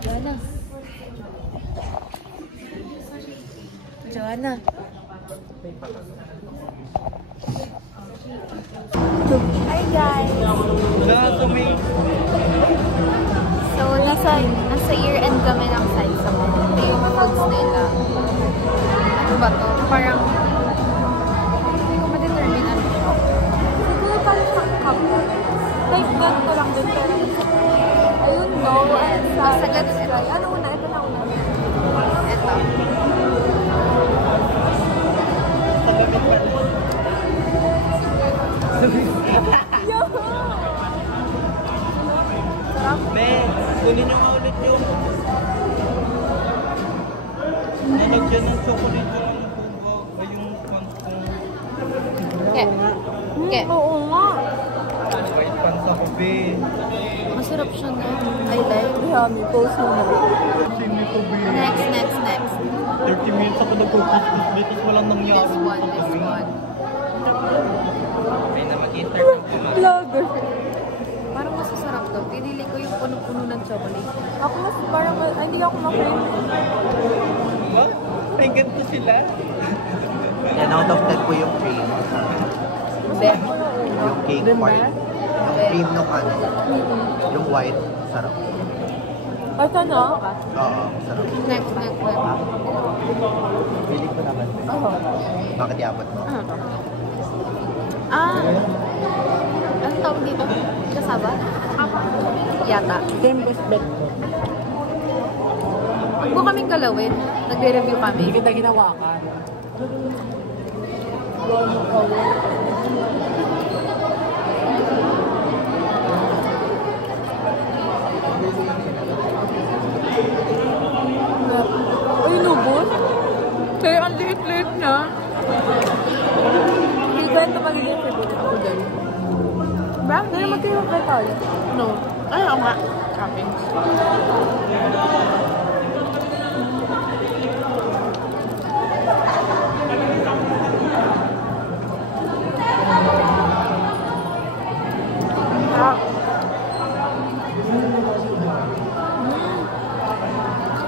Joanna. Joanna. Hi guys! So, nasa year-end kami ng sites ako. Ito yung foods nila. Ano ba to? Parang hindi ko ma-determine ano siya. Siguro parang siyang kapwa. Type ganito lang din pero ayun no. Basta ganun ito. Ano una? Ito na una. Ito. Ben, kunin nyo nga ulit yung nalagyan ng chocolate yung bugo o yung pansong. Oo nga. Kahit pansa ko, Ben. Masarap siya na. I like. Yummy. Post mo na. Simi ko, Ben. Next. 30 minutes ako nag-cook dito walang nangyari. This one. May na mag-interview ko. Vlogger. Parang masasarap to. Pinili ko yung puno-puno ng chocolate. Ako mas parang, hindi ako makinig. Ba? Ay, ganito sila. Yan, out of 10 po yung cream. Bet. Yung cake part. Yung cream nung ano. Yung white, sarap. Ito no? Oo, sarap. Next. Pili ko naman. Bakit iabot mo? Ano tawag dito? Kasaba? Yata. Game-based bet ko. Huwag mo kaming galawin. Nagre-review kami. Hindi kita ginawakan. Ay, lubos? Kaya ang liit-liit na. Hindi ko ito magiging favorite ako dyan. Brown? Hindi naman kayo tayo. No. Ay, oo nga. Toppings.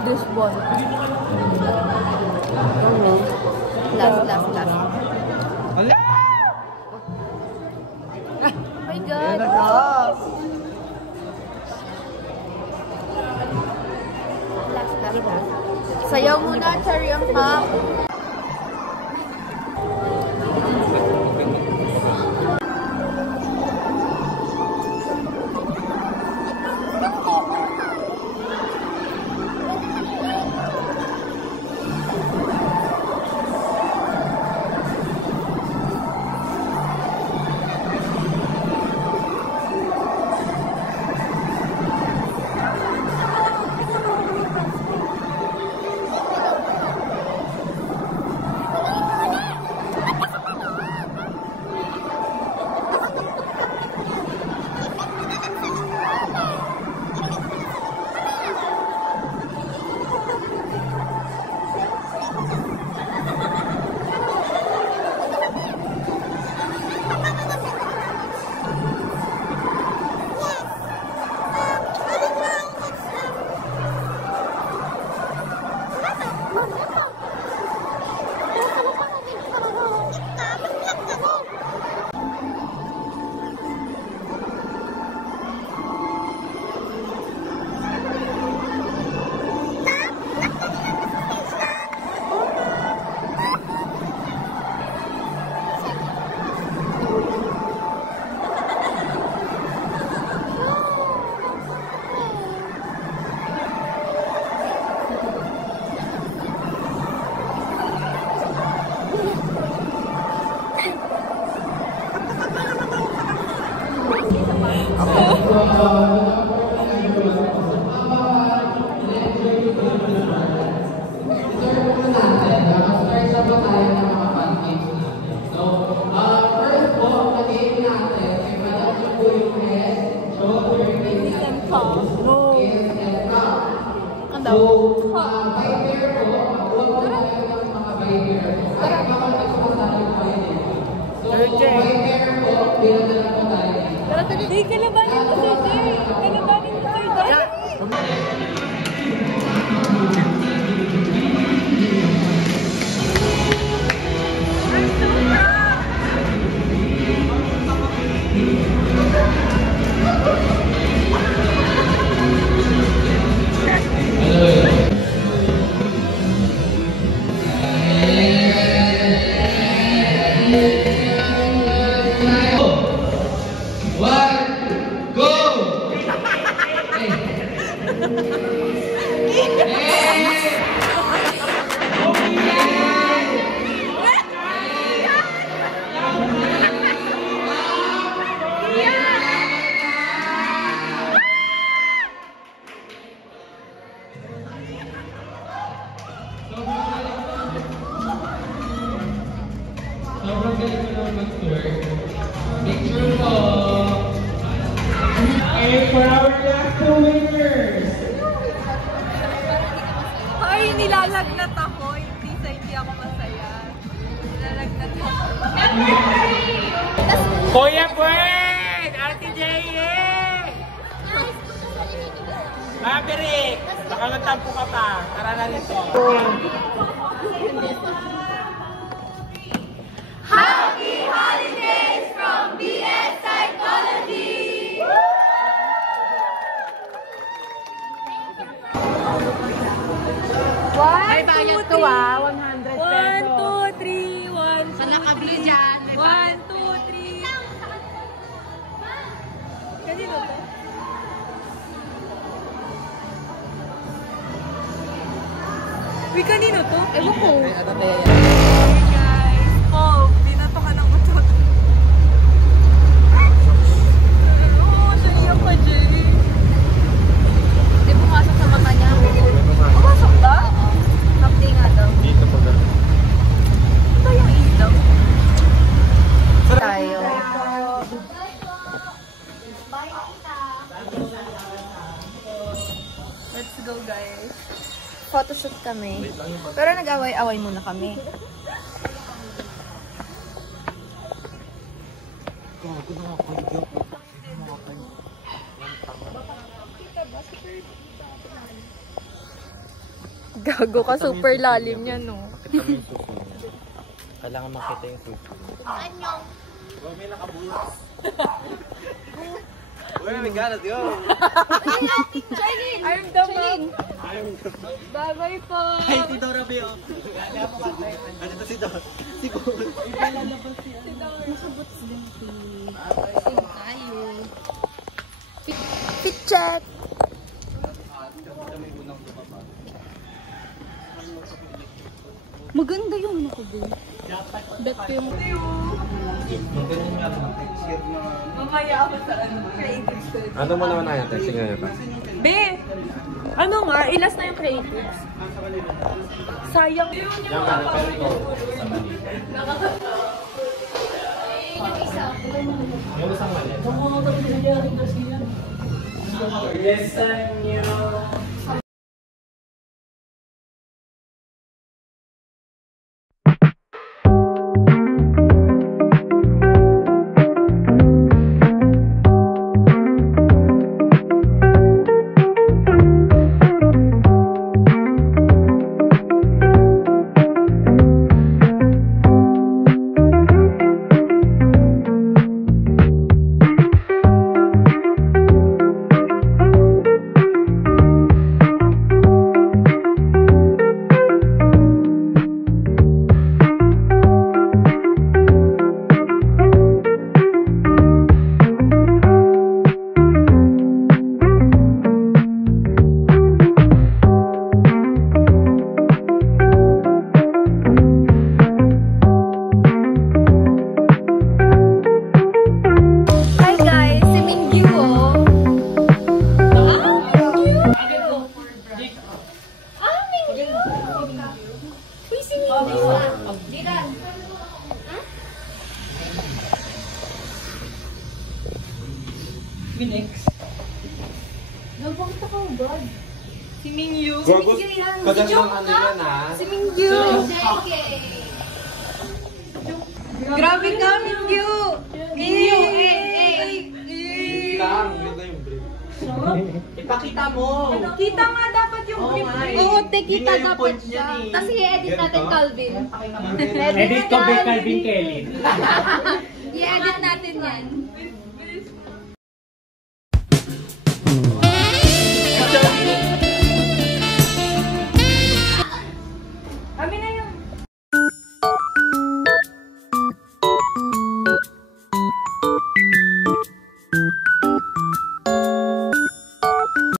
This one. Last. Ala! Oh my God. Last. Sayaw muna, cherry on top. Okay. Tara, tara. Hey, kalabanin mo, Sir Jay. Kalabanin mo, Sir Jay. Sobrang galing mo naman mag-tour. Picture po! And for our last two winners! Ay, nilalagnat ako. Hindi ako masaya. Nilalagnat ako. Kuya Buen! Ate Jay! Maverick! Baka magtampo ka pa. Tara na nito. Happy holidays from BS Psychology! Ay, bayad to 100 pesos. 1, 2, 3, 1, 2, 3. Sa nakabili dyan. 1, 2, 3. Kanino to? Uy, kanino to? Ewan ko. Hey guys. Oh, binato ka ng utot. Oo, saliyak ka, Jay. Hindi pumasok sa mata niya. Pumasok ba? Kapti nga daw. Dito po na. Ito yung ilaw. Tayo. Let's go, guys. Photoshoot kami. Pero nag-away-away muna kami. Gago ka, super lalim yan, no? Kailangan makita yung susunod. Huwag may nakabulas. Uy, may ganas, yo! I'm the mom. Bye-bye po. Ay, si Dora Beo! Ano to si Dora? Si Dora. Fit check! Maganda yung ano ko, babe. Bet ko yung... Mamaya ako sa creative studio. Ano mo naman natin? Sige na ito. Be! Ano nga? Ilas na yung creatives. Sayang yun yung mga Yung isang mali. Listen nyo. Si Mingyu. Gagos, kagandang ano yan ha? Si Mingyu! Grabe ka, Mingyu! Mingyu! Ipakita mo. Kita nga dapat yung grip. Oo, tekita Yun na yung dapat point niya siya. eh. Tapos i-edit natin, Calvin. Edit ko kay Calvin Kelly. I-edit natin yan.